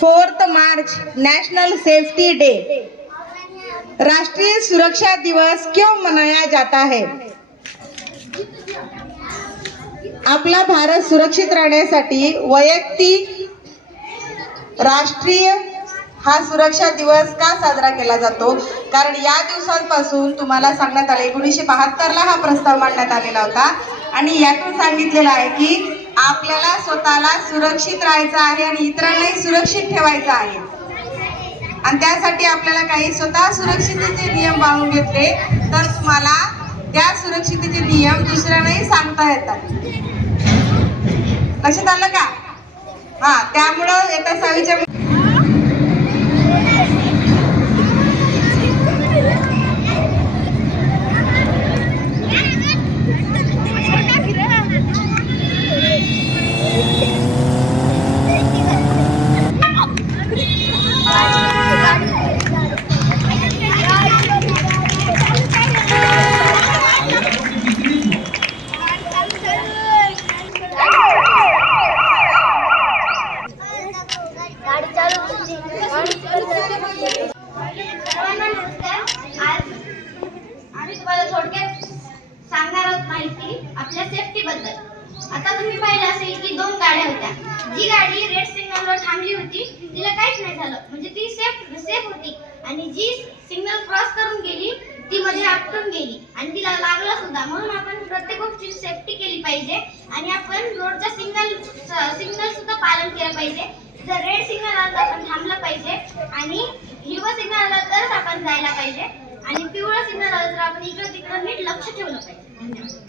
4 March national safety day. राष्ट्रीय सुरक्षा दिवस क्यों मनाया जाता है? आपला भारत सुरक्षित राहण्यासाठी वैयक्तिक, राष्ट्रीय हा सुरक्षा दिवस का साजरा केला जातो? कारण या दिवसांपासून तुम्हाला सांगण्यात आले 1972 ला हा प्रस्ताव मांडण्यात आलेला होता आणि यातून सांगितलेलं आहे की आपल्याला स्वतःला सुरक्षित राहायचं आहे आणि इतरांनाही सुरक्षित ठेवायचं आहे आणि त्यासाठी आपल्याला काही स्वतः सुरक्षिततेचे नियम बांधून घेतले तर तुम्हाला त्या सुरक्षिततेचे नियम दुसऱ्यांनाही सांगता येतात। लक्षात आलं का? हा, त्यामुळं येत्या 6वीच्या सांगणार आहोत माहिती आपल्या सेफ्टी बद्दल। आता तुम्ही पाहिलं असेल की 2 गाड्या होत्या। जी गाडी रेड सिग्नलवर थांबली होती तिला काहीच नाही झालं, म्हणजे ती सेफ होती आणि जी सिग्नल क्रॉस करून गेली ती मध्ये आपटून गेली आणि तिला लागलं सुद्धा। म्हणून आपण प्रत्येक गोष्टीची सेफ्टी केली पाहिजे आणि आपण रोडच्या सिग्नल सुद्धा पालन केलं पाहिजे। जर रेड सिग्नल आला तर आपण थांबलं पाहिजे आणि हिरवा सिग्नल आला तरच आपण जायला पाहिजे आणि पिवळा सिग्नल आला तर आपण इकडे तिकडे नीट लक्ष ठेवलं पाहिजे। धन्यवाद।